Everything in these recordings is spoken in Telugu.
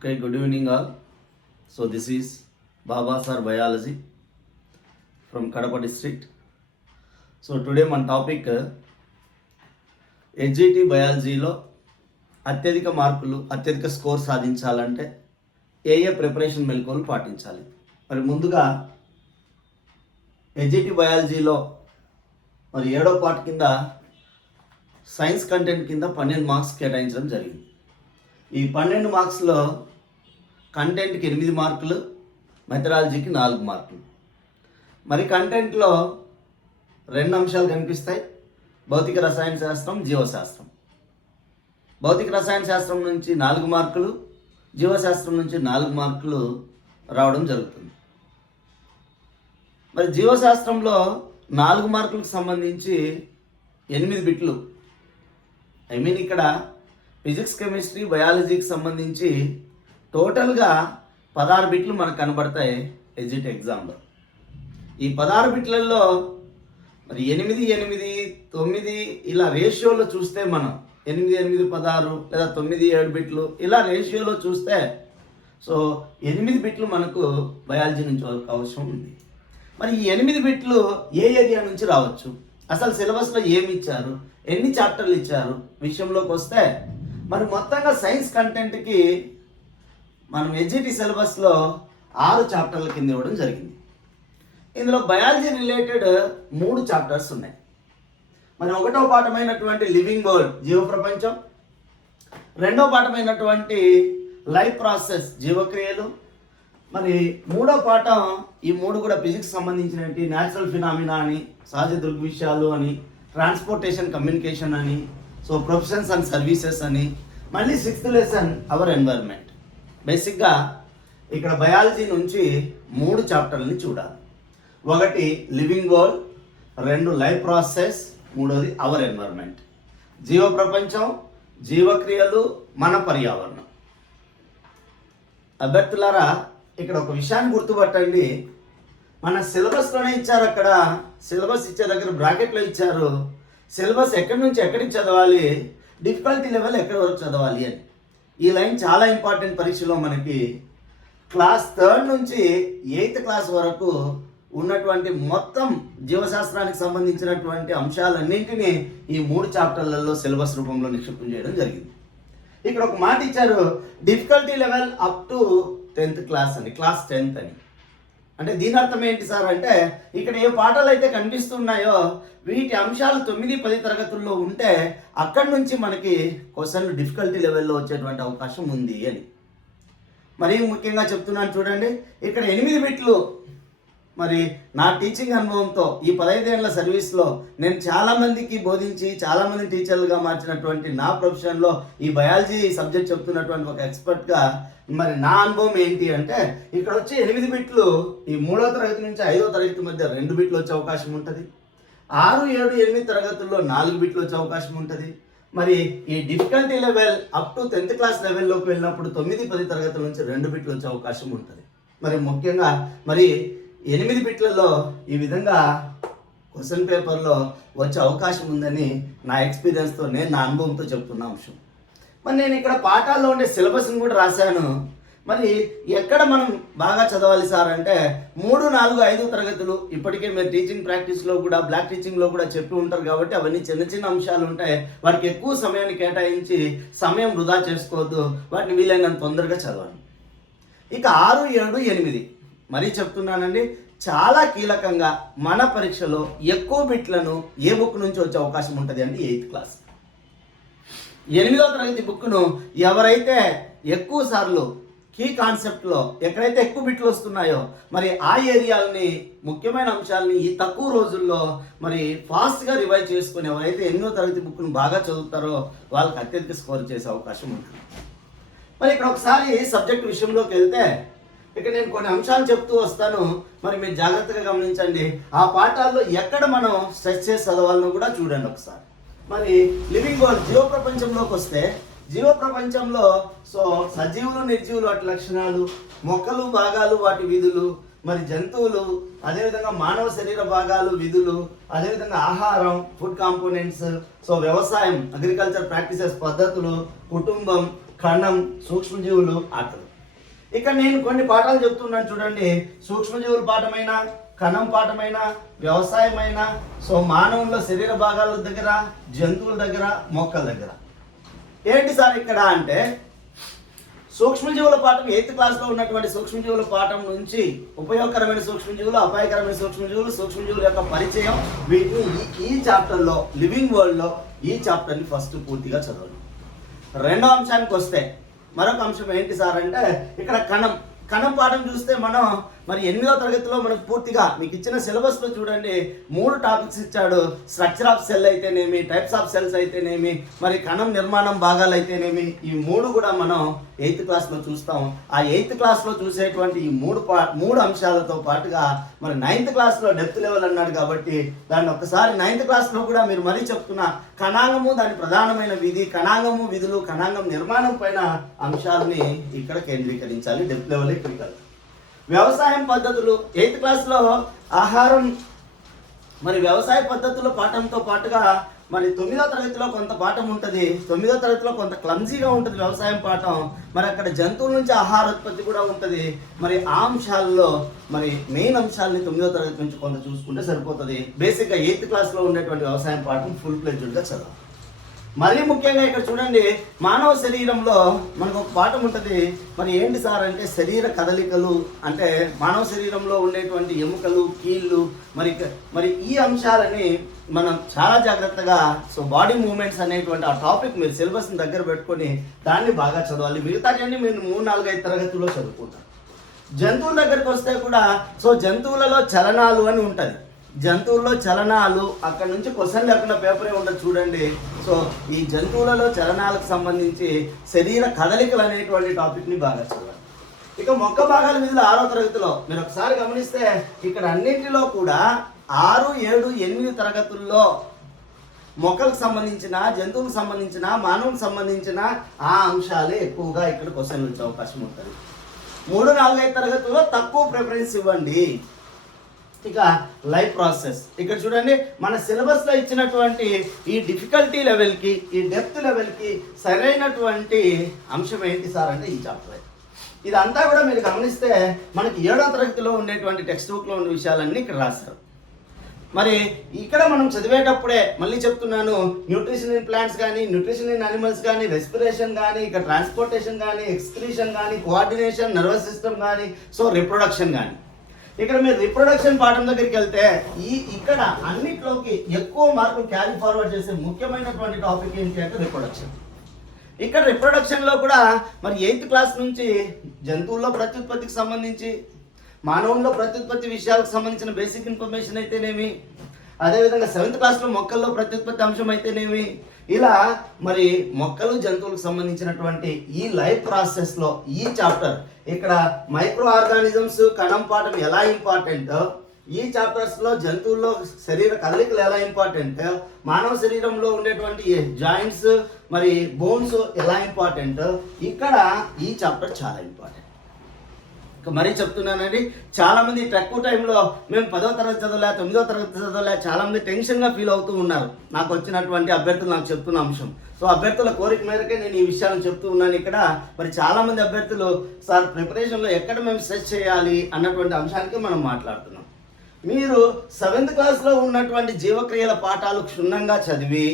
Okay, good evening all. So this is Baba Sir Biology from Kadapa district. So today మన టాపిక్ ఎస్జిటి బయాలజీలో అత్యధిక మార్కులు అత్యధిక స్కోర్ సాధించాలంటే ఏ ప్రిపరేషన్ మెలకువలు పాటించాలి. మరి ముందుగా ఎస్జిటి బయాలజీలో మరి 7వ పార్ట్ కింద సైన్స్ కంటెంట్ కింద 12 మార్క్స్ కేటాయించడం జరిగింది. ఈ 12 మార్క్స్లో కంటెంట్కి 8 మార్కులు, మెథడాలజీకి 4 మార్కులు. మరి కంటెంట్లో 2 అంశాలు కనిపిస్తాయి: భౌతిక రసాయన శాస్త్రం, జీవశాస్త్రం. భౌతిక రసాయన శాస్త్రం నుంచి 4 మార్కులు, జీవశాస్త్రం నుంచి 4 మార్కులు రావడం జరుగుతుంది. మరి జీవశాస్త్రంలో 4 మార్కులకు సంబంధించి 8 బిట్లు, ఇక్కడ ఫిజిక్స్, కెమిస్ట్రీ, బయాలజీకి సంబంధించి టోటల్గా 16 బిట్లు మనకు కనబడతాయి ఎస్జిటి ఎగ్జామ్లో. ఈ 16 బిట్లలో మరి 8, 8, 9 ఇలా రేషియోలో చూస్తే మనం 8, 8, 16 లేదా 9, 7 బిట్లు ఇలా రేషియోలో చూస్తే 8 బిట్లు మనకు బయాలజీ నుంచి అవసరం ఉంది. మరి ఈ 8 బిట్లు ఏ ఏరియా నుంచి రావచ్చు, అసలు సిలబస్లో ఏమి ఇచ్చారు, ఎన్ని చాప్టర్లు ఇచ్చారు విషయంలోకి వస్తే మరి మొత్తంగా సైన్స్ కంటెంట్కి మనం ఎస్జిటి సిలబస్లో 6 చాప్టర్ల కింద ఇవ్వడం జరిగింది. ఇందులో బయాలజీ రిలేటెడ్ 3 చాప్టర్స్ ఉన్నాయి. మరి 1వ పాఠమైనటువంటి లివింగ్ వరల్డ్, జీవ ప్రపంచం, 2వ పాఠమైనటువంటి లైఫ్ ప్రాసెస్, జీవక్రియలు, మరి 3వ పాఠం ఈ 3 కూడా ఫిజిక్స్ సంబంధించినటువంటి న్యాచురల్ ఫినామినా అని, సహజ దృగ్విషయాలు అని, ట్రాన్స్పోర్టేషన్ కమ్యూనికేషన్ అని, ప్రొఫెషన్స్ అండ్ సర్వీసెస్ అని, మళ్ళీ 6th లెసన్ అవర్ ఎన్వైర్న్మెంట్. బేసిక్గా ఇక్కడ బయాలజీ నుంచి 3 చాప్టర్లని చూడాలి. 1 లివింగ్ వరల్డ్, 2 లైఫ్ ప్రాసెస్, 3వది అవర్ ఎన్వైర్న్మెంట్. జీవ ప్రపంచం, జీవక్రియలు, మన పర్యావరణం. అభ్యర్థులారా, ఇక్కడ ఒక విషయాన్ని గుర్తుపట్టండి. మన సిలబస్లోనే ఇచ్చారు, అక్కడ సిలబస్ ఇచ్చే దగ్గర బ్రాకెట్లో ఇచ్చారు సిలబస్ ఎక్కడి నుంచి ఎక్కడికి చదవాలి, డిఫికల్టీ లెవెల్ ఎక్కడి వరకు చదవాలి అని. ఈ లైన్ చాలా ఇంపార్టెంట్ పరీక్షలో మనకి. క్లాస్ 3rd నుంచి 8th క్లాస్ వరకు ఉన్నటువంటి మొత్తం జీవశాస్త్రానికి సంబంధించినటువంటి అంశాలన్నింటినీ ఈ 3 చాప్టర్లలో సిలబస్ రూపంలో నిక్షిప్తం చేయడం జరిగింది. ఇక్కడ ఒక మాట ఇచ్చారు, difficulty level up to 10th class అని, క్లాస్ 10th అని. అంటే దీని అర్థం ఏంటి సార్ అంటే, ఇక్కడ ఏ పాఠాలు అయితే కనిపిస్తున్నాయో వీటి అంశాలు 9, 10 తరగతుల్లో ఉంటే అక్కడి నుంచి మనకి క్వశ్చన్లు డిఫికల్టీ లెవెల్లో వచ్చేటువంటి అవకాశం ఉంది అని. మరి ముఖ్యంగా చెప్తున్నాను చూడండి, ఇక్కడ 8 బిట్లు. మరి నా టీచింగ్ అనుభవంతో ఈ 15 ఏళ్ల సర్వీస్లో నేను చాలామందికి బోధించి చాలామంది టీచర్లుగా మార్చినటువంటి నా ప్రొఫెషన్లో ఈ బయాలజీ సబ్జెక్ట్ చెప్తున్నటువంటి ఒక ఎక్స్పర్ట్గా మరి నా అనుభవం ఏంటి అంటే, ఇక్కడ వచ్చి 8 బిట్లు ఈ 3వ తరగతి నుంచి 5వ తరగతి మధ్య 2 బిట్లు వచ్చే అవకాశం ఉంటుంది. 6, 7, 8 తరగతుల్లో 4 బిట్లు వచ్చే అవకాశం ఉంటుంది. మరి ఈ difficulty level up to 10th class లెవెల్లోకి వెళ్ళినప్పుడు 9, 10 తరగతుల నుంచి 2 బిట్లు వచ్చే అవకాశం ఉంటుంది. మరి ముఖ్యంగా మరి 8 బిట్లలో ఈ విధంగా క్వశ్చన్ పేపర్లో వచ్చే అవకాశం ఉందని నా ఎక్స్పీరియన్స్తో నా అనుభవంతో చెప్తున్న అంశం. మరి నేను ఇక్కడ పాఠాల్లో ఉండే సిలబస్ని కూడా రాశాను. మరి ఎక్కడ మనం బాగా చదవాలి సార్ అంటే 3, 4, 5 తరగతులు ఇప్పటికే మీరు టీచింగ్ ప్రాక్టీస్లో కూడా బ్లాక్ టీచింగ్లో కూడా చెప్పి ఉంటారు కాబట్టి అవన్నీ చిన్న చిన్న అంశాలు ఉంటాయి. వాటికి ఎక్కువ సమయాన్ని కేటాయించి సమయం వృధా చేసుకోవద్దు, వాటిని వీలైనంత తొందరగా చదవాలి. ఇక 6, 7, 8 మరీ చెప్తున్నానండి, చాలా కీలకంగా మన పరీక్షలో ఎక్కువ బిట్లను ఏ బుక్ నుంచి వచ్చే అవకాశం ఉంటుంది అంటే 8th క్లాస్. 8వ తరగతి బుక్ను ఎవరైతే ఎక్కువ సార్లు కీ కాన్సెప్ట్లో ఎక్కడైతే ఎక్కువ బిట్లు వస్తున్నాయో మరి ఆ ఏరియాలని, ముఖ్యమైన అంశాలని ఈ తక్కువ రోజుల్లో మరి ఫాస్ట్గా రివైజ్ చేసుకుని ఎవరైతే 8వ తరగతి బుక్ను బాగా చదువుతారో వాళ్ళకి అత్యధిక స్కోర్ చేసే అవకాశం ఉంటుంది. మరి ఇక్కడ ఒకసారి సబ్జెక్ట్ విషయంలోకి వెళ్తే ఇక్కడ నేను కొన్ని అంశాలు చెప్తూ వస్తాను, మరి మీరు జాగ్రత్తగా గమనించండి. ఆ పాఠాల్లో ఎక్కడ మనం స్ట్రెస్ చేసి చదవాలను కూడా చూడండి ఒకసారి. మరి లివింగ్ వరల్డ్, జీవ ప్రపంచంలోకి వస్తే జీవ ప్రపంచంలో సజీవులు, నిర్జీవులు వాటి లక్షణాలు, మొక్కలు భాగాలు వాటి విధులు, మరి జంతువులు, అదేవిధంగా మానవ శరీర భాగాలు విధులు, అదేవిధంగా ఆహారం, ఫుడ్ కాంపోనెంట్స్, వ్యవసాయం, అగ్రికల్చర్ ప్రాక్టీసెస్ పద్ధతులు, కుటుంబం, కణం, సూక్ష్మజీవులు, ఆటలు. ఇక నేను కొన్ని పాఠాలు చెప్తున్నాను చూడండి. సూక్ష్మజీవుల పాఠమైన, కణం పాఠమైన, వ్యవసాయమైన, సో మానవుల శరీర భాగాల దగ్గర, జంతువుల దగ్గర, మొక్కల దగ్గర. ఏంటి సార్ ఇక్కడ అంటే సూక్ష్మజీవుల పాఠం 8th క్లాస్లో ఉన్నటువంటి సూక్ష్మజీవుల పాఠం నుంచి ఉపయోగకరమైన సూక్ష్మజీవులు, అపాయకరమైన సూక్ష్మజీవులు, సూక్ష్మజీవుల యొక్క పరిచయం, వీటిని ఈ చాప్టర్లో లివింగ్ వరల్డ్లో ఈ చాప్టర్ని ఫస్ట్ పూర్తిగా చదవండి. రెండో అంశానికి వస్తే మరొక అంశం ఏంటి సార్ అంటే ఇక్కడ కణం పాఠం చూస్తే మనం మరి 8వ తరగతిలో మనకు పూర్తిగా మీకు ఇచ్చిన సిలబస్లో చూడండి 3 టాపిక్స్ ఇచ్చాడు. స్ట్రక్చర్ ఆఫ్ సెల్ అయితేనేమి, టైప్స్ ఆఫ్ సెల్స్ అయితేనేమి, మరి కణం నిర్మాణం భాగాలు అయితేనేమి, ఈ 3 కూడా మనం 8th క్లాస్లో చూస్తాం. ఆ 8th క్లాస్లో చూసేటువంటి ఈ 3 అంశాలతో పాటుగా మరి 9th క్లాస్లో డెప్త్ లెవెల్ అన్నాడు కాబట్టి దాన్ని ఒక్కసారి 9th క్లాస్లో కూడా మీరు మరీ చెప్తున్నా కణాంగము, దాని ప్రధానమైన విధి, కణాంగము విధులు, కణాంగం నిర్మాణం పైన అంశాలని ఇక్కడ కేంద్రీకరించాలి. డెప్త్ లెవెల్ ఇక్కడ వ్యవసాయం పద్ధతులు 8th క్లాస్లో ఆహారం మరి వ్యవసాయ పద్ధతుల పాఠంతో పాటుగా మరి 9వ తరగతిలో కొంత పాఠం ఉంటుంది. 9వ తరగతిలో కొంత క్లమ్జీగా ఉంటుంది వ్యవసాయం పాఠం. మరి అక్కడ జంతువుల నుంచి ఆహారోత్పత్తి కూడా ఉంటుంది. మరి ఆ అంశాల్లో మరి మెయిన్ అంశాలని 9వ తరగతి నుంచి కొంత చూసుకుంటే సరిపోతుంది. బేసిక్గా 8th క్లాస్లో ఉండేటువంటి వ్యవసాయం పాఠం ఫుల్ ప్లెడ్జ్డ్గా చదవాలి. మరీ ముఖ్యంగా ఇక్కడ చూడండి మానవ శరీరంలో మనకు ఒక పాఠం ఉంటుంది. మరి ఏంటి సార్ అంటే శరీర కదలికలు, అంటే మానవ శరీరంలో ఉండేటువంటి ఎముకలు, కీళ్ళు, మరి ఈ అంశాలని మనం చాలా జాగ్రత్తగా సో బాడీ మూవ్మెంట్స్ అనేటువంటి ఆ టాపిక్ మీరు సిలబస్ని దగ్గర పెట్టుకొని దాన్ని బాగా చదవాలి. మిగతావన్నీ మీరు 3-4-5 తరగతుల్లో చదువుకుంటారు. జంతువుల దగ్గరికి వస్తే కూడా సో జంతువులలో చలనాలు అని ఉంటుంది. జంతువుల్లో చలనాలు అక్కడ నుంచి క్వశ్చన్ లేకుండా పేపరే ఉండదు చూడండి. సో ఈ జంతువులలో చలనాలకు సంబంధించి శరీర కదలికలు అనేటువంటి టాపిక్ని బాగా చదవాలి. ఇక మొక్క భాగాల మీద 6వ తరగతిలో మీరు ఒకసారి గమనిస్తే ఇక్కడ అన్నింటిలో కూడా 6, 7, 8 తరగతుల్లో మొక్కలకు సంబంధించిన, జంతువులకు సంబంధించిన, మానవులకు సంబంధించిన ఆ అంశాలే ఎక్కువగా ఇక్కడ క్వశ్చన్లు వచ్చే అవకాశం ఉంటుంది. 3, 4, 5 తరగతుల్లో తక్కువ ప్రిఫరెన్స్ ఇవ్వండి. ఇక లైఫ్ ప్రాసెస్ ఇక్కడ చూడండి మన సిలబస్లో ఇచ్చినటువంటి ఈ డిఫికల్టీ లెవెల్కి, ఈ డెప్త్ లెవెల్కి సరైనటువంటి అంశం ఏంటి సార్ అంటే ఈ చాప్టర్. ఇదంతా కూడా మీరు గమనిస్తే మనకి 7వ తరగతిలో ఉండేటువంటి టెక్స్ట్ బుక్లో ఉన్న విషయాలన్నీ ఇక్కడ రాశారు. మరి ఇక్కడ మనం చదివేటప్పుడే మళ్ళీ చెప్తున్నాను, న్యూట్రిషన్ ఇన్ ప్లాంట్స్ కానీ, న్యూట్రిషన్ ఇన్ అనిమల్స్ కానీ, రెస్పిరేషన్ కానీ, ఇక ట్రాన్స్పోర్టేషన్ కానీ, ఎక్స్క్రీషన్ కానీ, కోఆర్డినేషన్, నర్వస్ సిస్టమ్ కానీ, సో రిప్రొడక్షన్ కానీ. ఇక్కడ మీరు రిప్రొడక్షన్ పాఠం దగ్గరికి వెళ్తే ఇక్కడ అన్నిట్లోకి ఎక్కువ మార్కులు క్యారీ ఫార్వర్డ్ చేసే ముఖ్యమైనటువంటి టాపిక్ ఏంటి అంటే రిప్రొడక్షన్. ఇక్కడ రిప్రొడక్షన్లో కూడా మరి 8th క్లాస్ నుంచి జంతువుల్లో ప్రత్యుత్పత్తికి సంబంధించి, మానవుల్లో ప్రత్యుత్పత్తి విషయాలకు సంబంధించిన బేసిక్ ఇన్ఫర్మేషన్ అయితేనేమి, అదేవిధంగా 7th క్లాస్లో మొక్కల్లో ప్రత్యుత్పత్తి అంశం అయితేనేమి, ఇలా మరి మొక్కలు, జంతువులకు సంబంధించినటువంటి ఈ లైఫ్ ప్రాసెస్లో ఈ చాప్టర్ ఇక్కడ మైక్రో ఆర్గానిజమ్స్ కణం పాఠం ఎలా ఇంపార్టెంట్, ఈ చాప్టర్స్లో జంతువుల్లో శరీర కదలికలు ఎలా ఇంపార్టెంట్, మానవ శరీరంలో ఉండేటువంటి జాయింట్స్ మరి బోన్స్ ఎలా ఇంపార్టెంట్, ఇక్కడ ఈ చాప్టర్ చాలా ఇంపార్టెంట్. మరీ చెప్తున్నానండి, చాలామంది తక్కువ టైంలో మేము 10వ తరగతి చదవలే, 9వ తరగతి చదవలే, చాలామంది టెన్షన్గా ఫీల్ అవుతూ ఉన్నారు. నాకు వచ్చినటువంటి అభ్యర్థులు నాకు చెప్తున్న అంశం. సో అభ్యర్థుల కోరిక మేరకే నేను ఈ విషయాలను చెప్తూ ఉన్నాను ఇక్కడ. మరి చాలామంది అభ్యర్థులు సార్ ప్రిపరేషన్లో ఎక్కడ మేము సెర్చ్ చేయాలి అన్నటువంటి అంశానికి మనం మాట్లాడుతున్నాం. మీరు 7th క్లాస్లో ఉన్నటువంటి జీవక్రియల పాఠాలు క్షుణ్ణంగా చదివి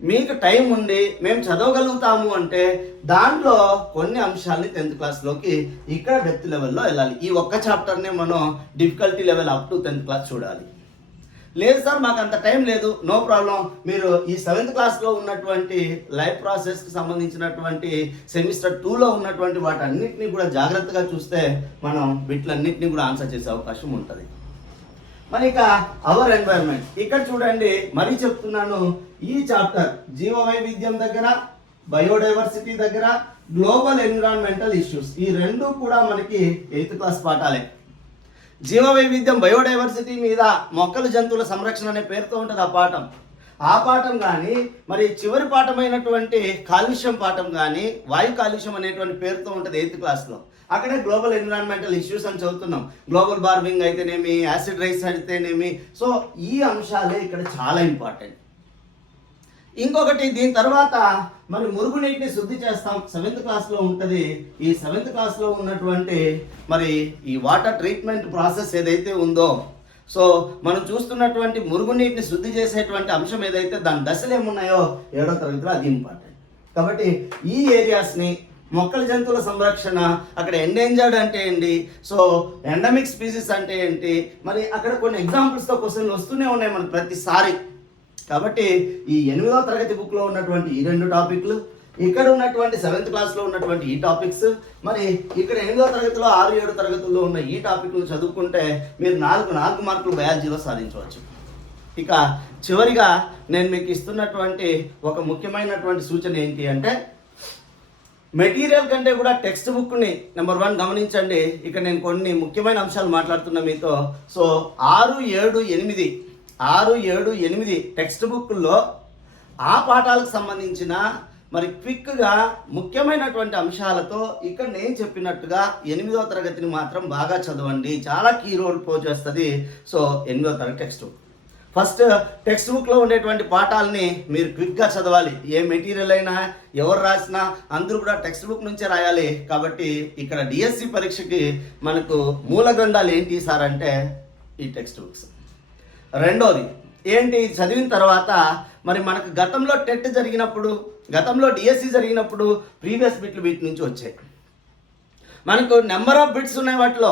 మీకు టైం ఉండి మేము చదవగలుగుతాము అంటే దాంట్లో కొన్ని అంశాలని 10th క్లాస్లోకి ఇక్కడ డెప్త్ లెవెల్లో వెళ్ళాలి. ఈ ఒక్క చాప్టర్నే మనం difficulty level up to 10th class చూడాలి. లేదు సార్ మాకు అంత టైం లేదు, నో ప్రాబ్లం, మీరు ఈ 7th క్లాస్లో ఉన్నటువంటి లైఫ్ ప్రాసెస్కి సంబంధించినటువంటి సెమిస్టర్ 2లో ఉన్నటువంటి వాటన్నిటిని కూడా జాగ్రత్తగా చూస్తే మనం వీటిలన్నింటినీ కూడా ఆన్సర్ చేసే అవకాశం ఉంటుంది. మరి ఇక అవర్ ఎన్వైరన్మెంట్ ఇక్కడ చూడండి, మరీ చెప్తున్నాను, ఈ చాప్టర్ జీవ వైవిధ్యం దగ్గర, బయోడైవర్సిటీ దగ్గర, గ్లోబల్ ఎన్విరాన్మెంటల్ ఇష్యూస్, ఈ రెండు కూడా మనకి 8th క్లాస్ పాఠాలే. జీవ వైవిధ్యం బయోడైవర్సిటీ మీద మొక్కలు జంతువుల సంరక్షణ అనే పేరుతో ఉంటుంది ఆ పాఠం కానీ, మరి చివరి పాఠమైనటువంటి కాలుష్యం పాఠం కానీ, వాయు కాలుష్యం అనేటువంటి పేరుతో ఉంటుంది 8th క్లాస్లో. అక్కడే గ్లోబల్ ఎన్విరాన్మెంటల్ ఇష్యూస్ అని చదువుతున్నాం. గ్లోబల్ వార్మింగ్ అయితేనేమి, యాసిడ్ రైస్ అయితేనేమి, సో ఈ అంశాలే ఇక్కడ చాలా ఇంపార్టెంట్. ఇంకొకటి దీని తర్వాత మరి మురుగునీటిని శుద్ధి చేస్తాం, 7th క్లాస్లో ఉంటుంది. ఈ 7th క్లాస్లో ఉన్నటువంటి మరి ఈ వాటర్ ట్రీట్మెంట్ ప్రాసెస్ ఏదైతే ఉందో, సో మనం చూస్తున్నటువంటి మురుగునీటిని శుద్ధి చేసేటువంటి అంశం ఏదైతే దాని దశలు ఏమున్నాయో 7వ తరగతిలో అది ఇంపార్టెంట్. కాబట్టి ఈ ఏరియాస్ని మొక్కల జంతువుల సంరక్షణ, అక్కడ ఎండేంజర్డ్ అంటే ఏంటి, సో ఎండమిక్ స్పీసీస్ అంటే ఏంటి, మరి అక్కడ కొన్ని ఎగ్జాంపుల్స్తో క్వశ్చన్లు వస్తూనే ఉన్నాయి మనకు ప్రతిసారి. కాబట్టి ఈ 8వ తరగతి బుక్లో ఉన్నటువంటి ఈ 2 టాపిక్లు, ఇక్కడ ఉన్నటువంటి 7th క్లాస్లో ఉన్నటువంటి ఈ టాపిక్స్, మరి ఇక్కడ 8వ తరగతిలో 6, 7 తరగతుల్లో ఉన్న ఈ టాపిక్లు చదువుకుంటే మీరు 4 మార్కులు బయాలజీలో సాధించవచ్చు. ఇక చివరిగా నేను మీకు ఇస్తున్నటువంటి ఒక ముఖ్యమైనటువంటి సూచన ఏంటి అంటే, మెటీరియల్ కంటే కూడా టెక్స్ట్ బుక్ని నెంబర్ 1 గమనించండి. ఇక్కడ నేను కొన్ని ముఖ్యమైన అంశాలు మాట్లాడుతున్నా మీతో. సో 6, 7, 8 టెక్స్ట్ బుక్లో ఆ పాఠాలకు సంబంధించిన మరి క్విక్గా ముఖ్యమైనటువంటి అంశాలతో ఇక్కడ నేను చెప్పినట్టుగా 8వ తరగతిని మాత్రం బాగా చదవండి. చాలా కీ రోల్ ప్లే చేస్తుంది. సో 8వ తరగతి టెక్స్ట్ బుక్, ఫస్ట్ టెక్స్ట్ బుక్లో ఉండేటువంటి పాఠాలని మీరు క్విక్గా చదవాలి. ఏ మెటీరియల్ అయినా ఎవరు రాసినా అందరూ కూడా టెక్స్ట్ బుక్ నుంచే రాయాలి. కాబట్టి ఇక్కడ డిఎస్సి పరీక్షకి మనకు మూల గ్రంథాలు ఏంటి సార్ అంటే ఈ టెక్స్ట్ బుక్స్. రెండోది ఏంటి, చదివిన తర్వాత మరి మనకు గతంలో టెట్ జరిగినప్పుడు, గతంలో డిఎస్సి జరిగినప్పుడు ప్రీవియస్ బిట్లు వీటి నుంచి వచ్చాయి. మనకు నెంబర్ ఆఫ్ బిట్స్ ఉన్నాయి వాటిలో.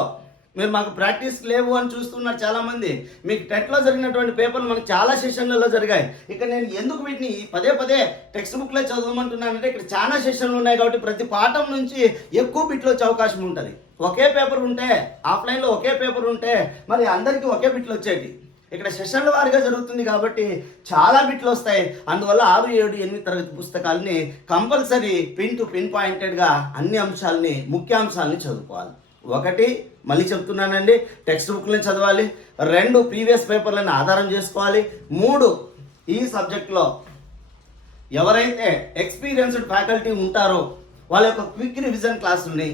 మీరు మాకు ప్రాక్టీస్ లేవు అని చూస్తున్నారు చాలామంది. మీకు టెట్లో జరిగినటువంటి పేపర్లు మనకు చాలా సెషన్లలో జరిగాయి. ఇక్కడ నేను ఎందుకు వీటిని పదే టెక్స్ట్ బుక్లో చదవమంటున్నానంటే, ఇక్కడ చాలా సెషన్లు ఉన్నాయి కాబట్టి ప్రతి పాఠం నుంచి ఎక్కువ బిట్లు వచ్చే అవకాశం ఉంటుంది. ఒకే పేపర్ ఉంటే, ఆఫ్లైన్లో ఒకే పేపర్ ఉంటే మరి అందరికీ ఒకే బిట్లు వచ్చేటి. ఇక్కడ సెషన్ల వారిగా జరుగుతుంది కాబట్టి చాలా బిట్లు వస్తాయి. అందువల్ల 6, 7, 8 తరగతి పుస్తకాలని కంపల్సరీ పిన్ పాయింటెడ్గా అన్ని అంశాలని, ముఖ్యాంశాలని చదువుకోవాలి. 1 మళ్ళీ చెప్తున్నానండి, టెక్స్ట్ బుక్లను చదవాలి. 2 ప్రీవియస్ పేపర్లను ఆధారం చేసుకోవాలి. 3 ఈ సబ్జెక్ట్లో ఎవరైతే ఎక్స్పీరియన్స్డ్ ఫ్యాకల్టీ ఉంటారో వాళ్ళ యొక్క క్విక్ రివిజన్ క్లాసుల్ని,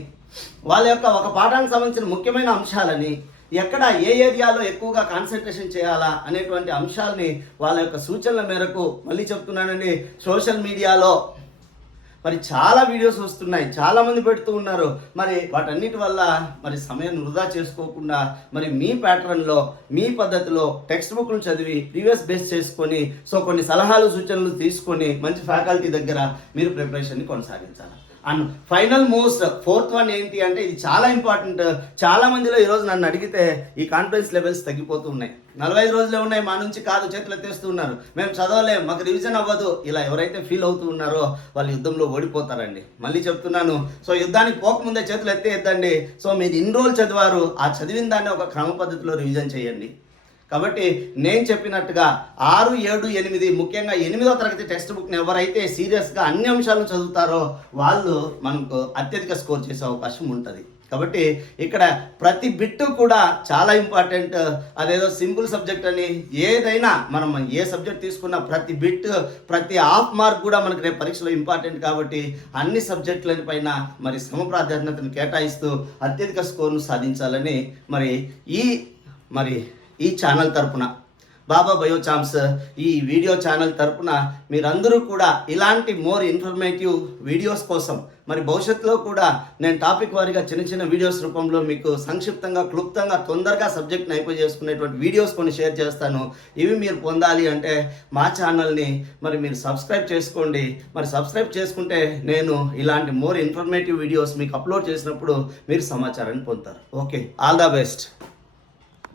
వాళ్ళ యొక్క ఒక పాఠానికి సంబంధించిన ముఖ్యమైన అంశాలని, ఎక్కడ ఏ ఏరియాలో ఎక్కువగా కాన్సన్ట్రేషన్ చేయాలా అనేటువంటి అంశాలని వాళ్ళ యొక్క సూచనల మేరకు, మళ్ళీ చెప్తున్నానండి, సోషల్ మీడియాలో మరి చాలా వీడియోస్ వస్తున్నాయి, చాలామంది పెడుతూ ఉన్నారు. మరి వాటన్నిటి వల్ల మరి సమయం వృధా చేసుకోకుండా మరి మీ ప్యాటర్న్లో, మీ పద్ధతిలో టెక్స్ట్ బుక్ను చదివి ప్రీవియస్ బేస్ చేసుకొని, సో కొన్ని సలహాలు సూచనలు తీసుకొని మంచి ఫ్యాకల్టీ దగ్గర మీరు ప్రిపరేషన్ని కొనసాగించాలి. And final most 4th one ఏంటి అంటే, ఇది చాలా ఇంపార్టెంట్. చాలా మందిలో ఈరోజు నన్ను అడిగితే ఈ కాన్ఫిడెన్స్ లెవెల్స్ తగ్గిపోతూ ఉన్నాయి. 45 రోజులే ఉన్నాయి, మా నుంచి కాదు, చేతులు ఎత్తేస్తూ ఉన్నారు, మేము చదవలేము, మాకు రివిజన్ అవ్వదు. ఇలా ఎవరైతే ఫీల్ అవుతూ ఉన్నారో వాళ్ళు యుద్ధంలో ఓడిపోతారండి. మళ్ళీ చెప్తున్నాను, సో యుద్ధానికి పోకముందే చేతులు ఎత్తేద్దండి. సో మీరు ఇన్ని రోజులు చదివారు, ఆ చదివిన దాన్ని ఒక క్రమ పద్ధతిలో రివిజన్ చేయండి. కాబట్టి నేను చెప్పినట్టుగా 6, 7, 8 ముఖ్యంగా 8వ తరగతి టెక్స్ట్ బుక్ని ఎవరైతే సీరియస్గా అన్ని అంశాలను చదువుతారో వాళ్ళు మనకు అత్యధిక స్కోర్ చేసే అవకాశం ఉంటుంది. కాబట్టి ఇక్కడ ప్రతి బిట్టు కూడా చాలా ఇంపార్టెంట్. అదేదో సింపుల్ సబ్జెక్ట్ అని ఏదైనా మనం ఏ సబ్జెక్ట్ తీసుకున్నా ప్రతి బిట్, ప్రతి హాఫ్ మార్క్ కూడా మనకు రేపు పరీక్షలో ఇంపార్టెంట్. కాబట్టి అన్ని సబ్జెక్టుల పైన మరి శ్రమ ప్రాధాన్యతను కేటాయిస్తూ అత్యధిక స్కోర్ను సాధించాలని మరి ఈ ఛానల్ తరపున, బాబా బయోచాంప్స్ ఈ వీడియో ఛానల్ తరపున మీరందరూ కూడా ఇలాంటి మోర్ ఇన్ఫర్మేటివ్ వీడియోస్ కోసం మరి భవిష్యత్తులో కూడా నేను టాపిక్ వారీగా చిన్న వీడియోస్ రూపంలో మీకు సంక్షిప్తంగా, క్లుప్తంగా, తొందరగా సబ్జెక్ట్ని అయిపోయి చేసుకునేటువంటి వీడియోస్ కొన్ని షేర్ చేస్తాను. ఇవి మీరు పొందాలి అంటే మా ఛానల్ని మరి మీరు సబ్స్క్రైబ్ చేసుకోండి. మరి సబ్స్క్రైబ్ చేసుకుంటే నేను ఇలాంటి మోర్ ఇన్ఫర్మేటివ్ వీడియోస్ మీకు అప్లోడ్ చేసినప్పుడు మీరు సమాచారాన్ని పొందుతారు. Okay, all the best.